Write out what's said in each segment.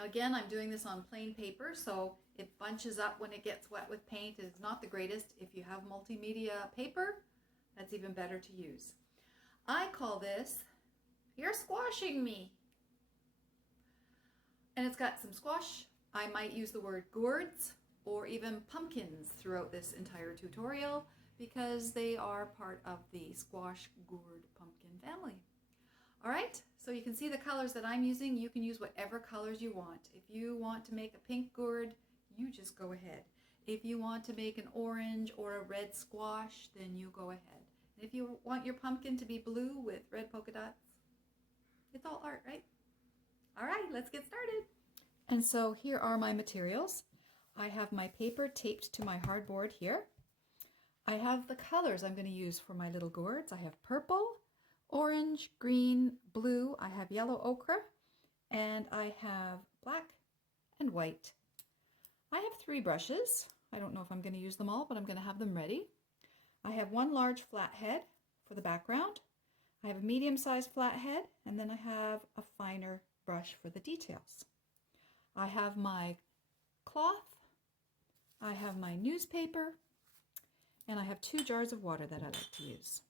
Now again, I'm doing this on plain paper, so it bunches up when it gets wet with paint. It's not the greatest. If you have multimedia paper, that's even better to use. I call this, "You're squashing me." And it's got some squash. I might use the word gourds or even pumpkins throughout this entire tutorial because they are part of the squash gourd pumpkin family. All right, so you can see the colors that I'm using. You can use whatever colors you want. If you want to make a pink gourd, you just go ahead. If you want to make an orange or a red squash, then you go ahead. And if you want your pumpkin to be blue with red polka dots, it's all art, right? All right, let's get started. And so here are my materials. I have my paper taped to my hardboard here. I have the colors I'm going to use for my little gourds. I have purple, orange, green, blue. I have yellow ochre, and I have black and white. I have 3 brushes. I don't know if I'm going to use them all, but I'm going to have them ready. I have 1 large flathead for the background. I have a medium-sized flathead, and then I have a finer brush for the details. I have my cloth, I have my newspaper, and I have 2 jars of water that I like to use.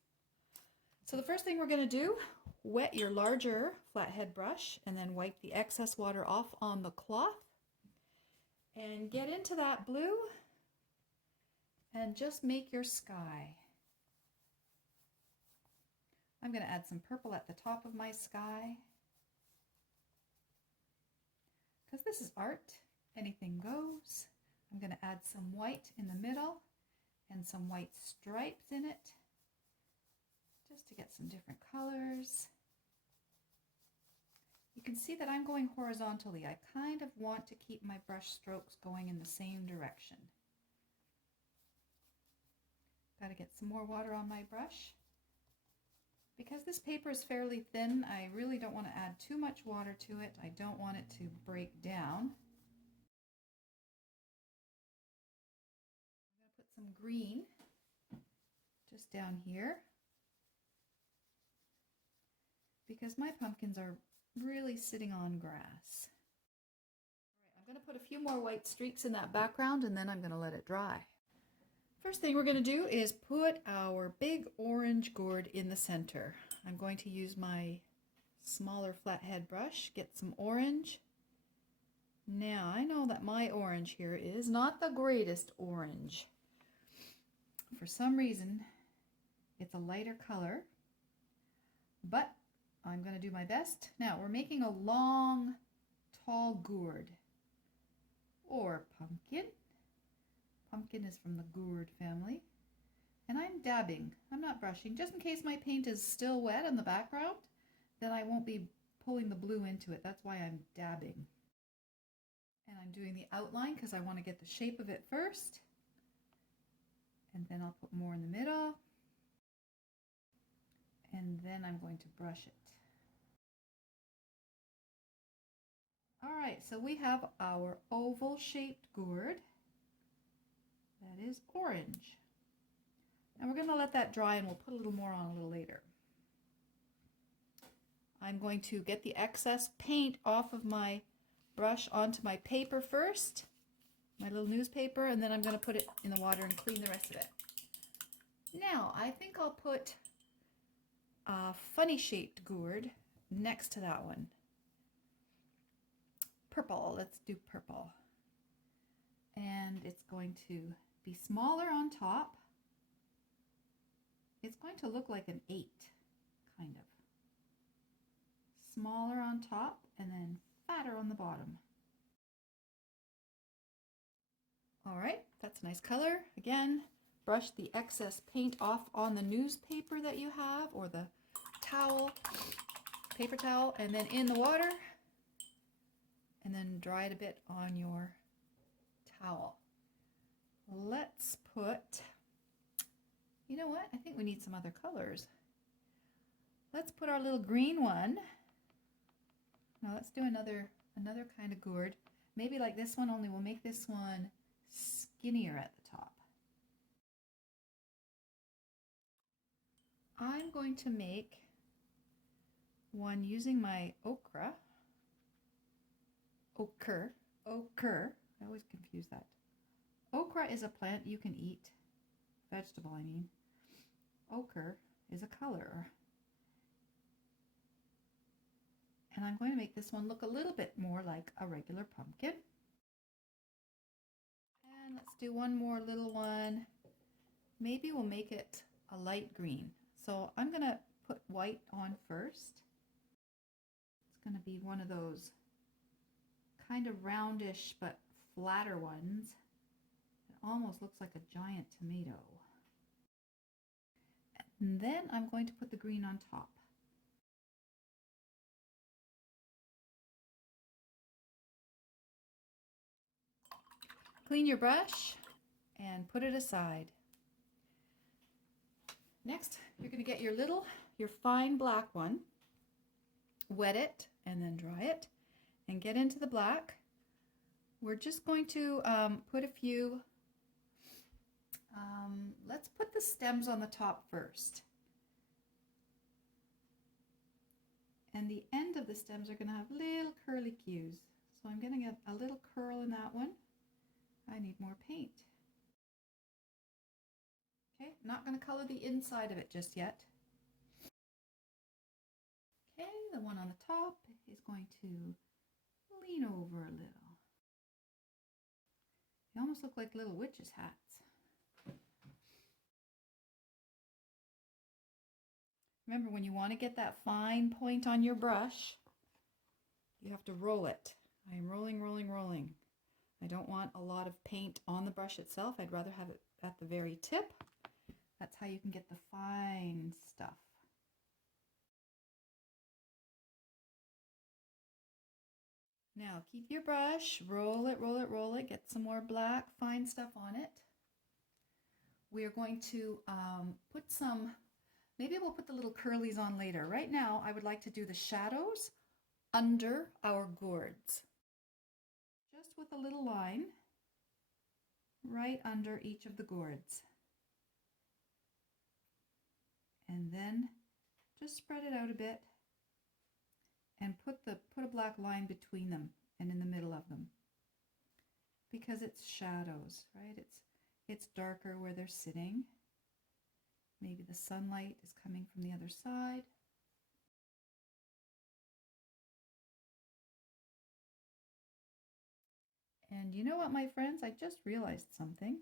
So the first thing we're going to do, wet your larger flathead brush and then wipe the excess water off on the cloth and get into that blue and just make your sky. I'm going to add some purple at the top of my sky because this is art, anything goes. I'm going to add some white in the middle and some white stripes in it just to get some different colors. You can see that I'm going horizontally. I kind of want to keep my brush strokes going in the same direction. Got to get some more water on my brush. Because this paper is fairly thin, I really don't want to add too much water to it. I don't want it to break down. I'm going to put some green just down here because my pumpkins are really sitting on grass. All right, I'm going to put a few more white streaks in that background and then I'm going to let it dry. First thing we're going to do is put our big orange gourd in the center. I'm going to use my smaller flathead brush, get some orange. Now, I know that my orange here is not the greatest orange. For some reason, it's a lighter color, but I'm going to do my best. Now, we're making a long, tall gourd or pumpkin. Pumpkin is from the gourd family. And I'm dabbing. I'm not brushing. Just in case my paint is still wet in the background, then I won't be pulling the blue into it. That's why I'm dabbing. And I'm doing the outline because I want to get the shape of it first. And then I'll put more in the middle. And then I'm going to brush it. All right, so we have our oval-shaped gourd. That is orange. And we're going to let that dry and we'll put a little more on a little later. I'm going to get the excess paint off of my brush onto my paper first, my little newspaper, and then I'm going to put it in the water and clean the rest of it. Now, I think I'll put a funny shaped gourd next to that one. Purple, let's do purple. And it's going to be smaller on top. It's going to look like an 8, kind of. Smaller on top and then fatter on the bottom. All right, that's a nice color. Again, brush the excess paint off on the newspaper that you have or the towel, paper towel, and then in the water. And then dry it a bit on your towel. Let's put, you know what? I think we need some other colors. Let's put our little green one. Now let's do another kind of gourd. Maybe like this one, only we'll make this one skinnier at the top. I'm going to make one using my ochre ochre. Ochre. I always confuse that. Okra is a plant you can eat. Vegetable, I mean. Ochre is a color. And I'm going to make this one look a little bit more like a regular pumpkin. And let's do one more little one. Maybe we'll make it a light green. So I'm going to put white on first. It's going to be one of those kind of roundish but flatter ones. It almost looks like a giant tomato. And then I'm going to put the green on top. Clean your brush and put it aside. Next, you're going to get your fine black one, wet it and then dry it, and get into the black. We're just going to put a few, let's put the stems on the top first. And the end of the stems are going to have little curly cues. So I'm going to get a little curl in that one. I need more paint. Okay, not going to color the inside of it just yet. Okay, the one on the top is going to lean over a little. They almost look like little witches' hats. Remember, when you want to get that fine point on your brush, you have to roll it. I am rolling, rolling, rolling. I don't want a lot of paint on the brush itself. I'd rather have it at the very tip. That's how you can get the fine stuff. Now keep your brush, roll it, roll it, roll it, get some more black fine stuff on it. We are going to put some, maybe we'll put the little curlies on later. Right now I would like to do the shadows under our gourds. Just with a little line right under each of the gourds. And then just spread it out a bit and put a black line between them and in the middle of them, because it's shadows, right? It's darker where they're sitting. Maybe the sunlight is coming from the other side. And you know what, my friends? I just realized something.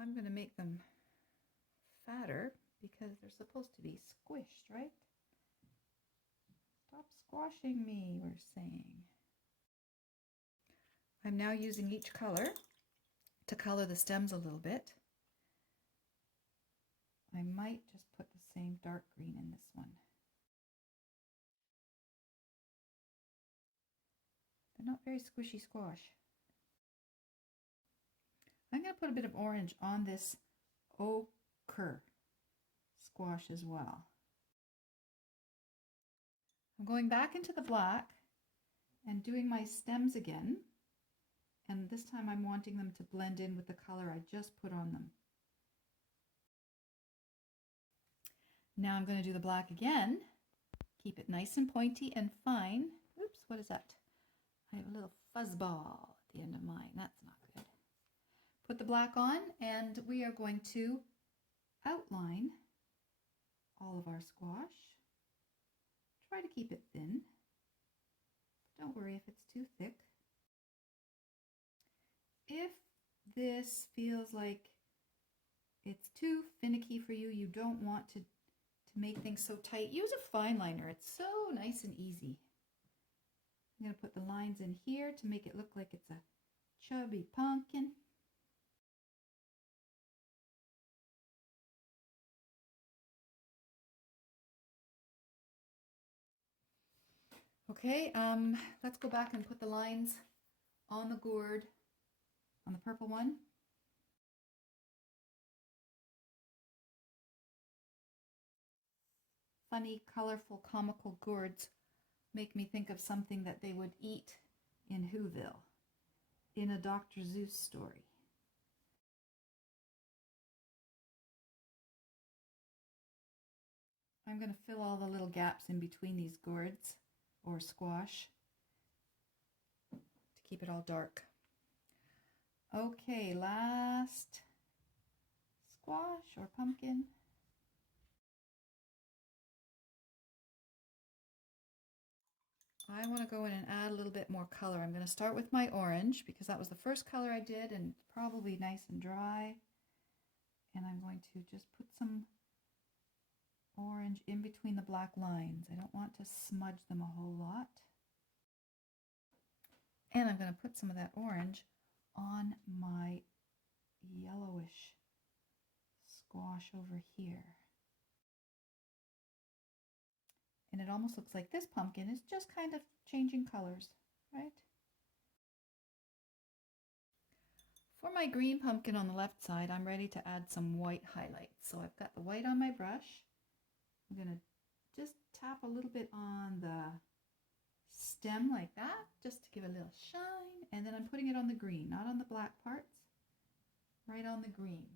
I'm going to make them fatter because they're supposed to be squished, right? Stop squashing me, we're saying. I'm now using each color to color the stems a little bit. I might just put the same dark green in this one. They're not very squishy squash. I'm going to put a bit of orange on this ochre squash as well. I'm going back into the black and doing my stems again. And this time I'm wanting them to blend in with the color I just put on them. Now I'm going to do the black again. Keep it nice and pointy and fine. Oops, what is that? I have a little fuzzball at the end of mine. That's not good. Put the black on and we are going to outline all of our squash. Try to keep it thin. Don't worry if it's too thick. If this feels like it's too finicky for you, you don't want to make things so tight, use a fine liner. It's so nice and easy. I'm going to put the lines in here to make it look like it's a chubby pumpkin. Okay, let's go back and put the lines on the gourd, on the purple one. Funny, colorful, comical gourds make me think of something that they would eat in Whoville, in a Dr. Seuss story. I'm going to fill all the little gaps in between these gourds or squash to keep it all dark. Okay, last squash or pumpkin. I want to go in and add a little bit more color. I'm going to start with my orange because that was the first color I did and it's probably nice and dry. And I'm going to just put some orange in between the black lines. I don't want to smudge them a whole lot. And I'm going to put some of that orange on my yellowish squash over here. And it almost looks like this pumpkin is just kind of changing colors, right? For my green pumpkin on the left side, I'm ready to add some white highlights. So I've got the white on my brush. I'm going to just tap a little bit on the stem like that, just to give a little shine. And then I'm putting it on the green, not on the black parts, right on the green.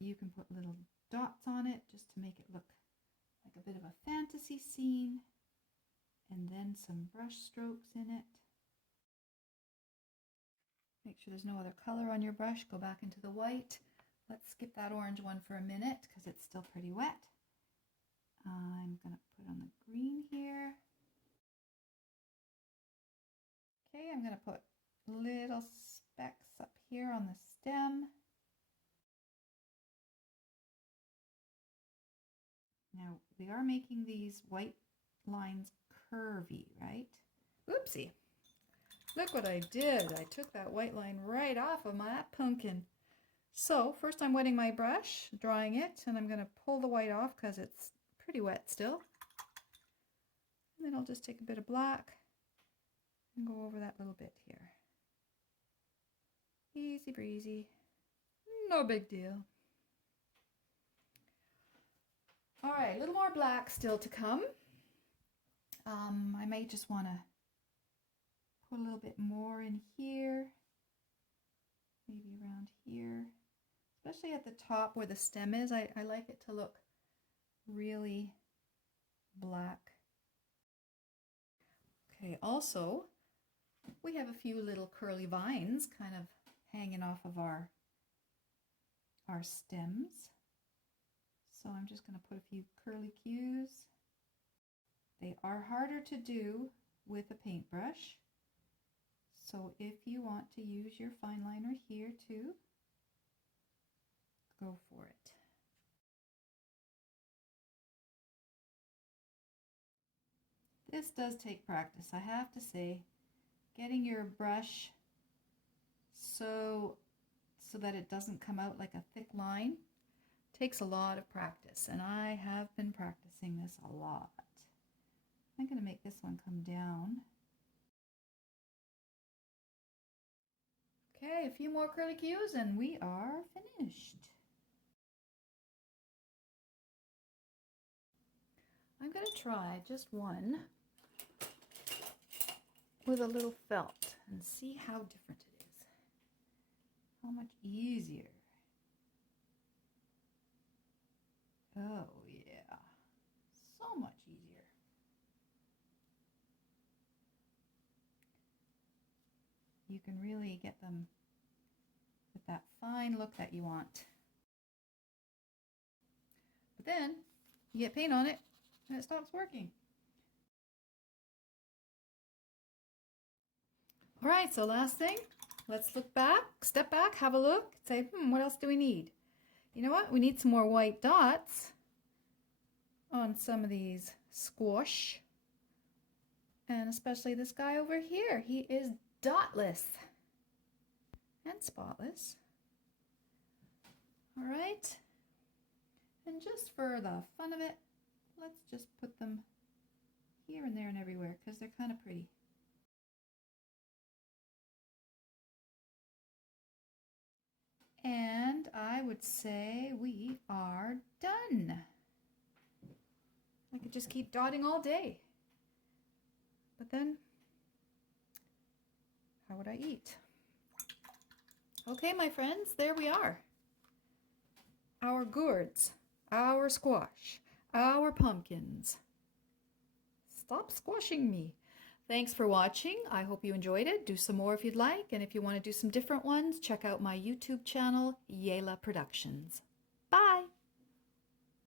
You can put little dots on it just to make it look like a bit of a fantasy scene, and then some brush strokes in it. Make sure there's no other color on your brush. Go back into the white. Let's skip that orange one for a minute because it's still pretty wet. I'm going to put on the green here. Okay, I'm going to put little specks up here on the stem. Now, we are making these white lines curvy, right? Oopsie. Look what I did. I took that white line right off of my pumpkin. So first I'm wetting my brush, drying it, and I'm going to pull the white off because it's pretty wet still. And then I'll just take a bit of black and go over that little bit here. Easy breezy. No big deal. All right, a little more black still to come. I may just want to put a little bit more in here, maybe around here, especially at the top where the stem is. I like it to look really black. Okay, also, we have a few little curly vines kind of hanging off of our stems. So I'm just going to put a few curly cues. They are harder to do with a paintbrush. So if you want to use your fine liner here too, go for it. This does take practice, I have to say. Getting your brush so that it doesn't come out like a thick line takes a lot of practice, and I have been practicing this a lot. I'm going to make this one come down. Okay, a few more curly cues and we are finished. I'm going to try just one with a little felt and see how different it is. How much easier. Oh yeah, so much easier. You can really get them with that fine look that you want. But then you get paint on it and it stops working. All right, so last thing, let's look back, step back, have a look, say, what else do we need? You know what? We need some more white dots on some of these squash. And especially this guy over here. He is dotless and spotless. All right. And just for the fun of it, let's just put them here and there and everywhere because they're kind of pretty. And I would say we are done. I could just keep dotting all day. But then, how would I eat? Okay, my friends, there we are. Our gourds, our squash, our pumpkins. Stop squashing me. Thanks for watching. I hope you enjoyed it. Do some more if you'd like. And if you want to do some different ones, check out my YouTube channel, Yela Productions. Bye.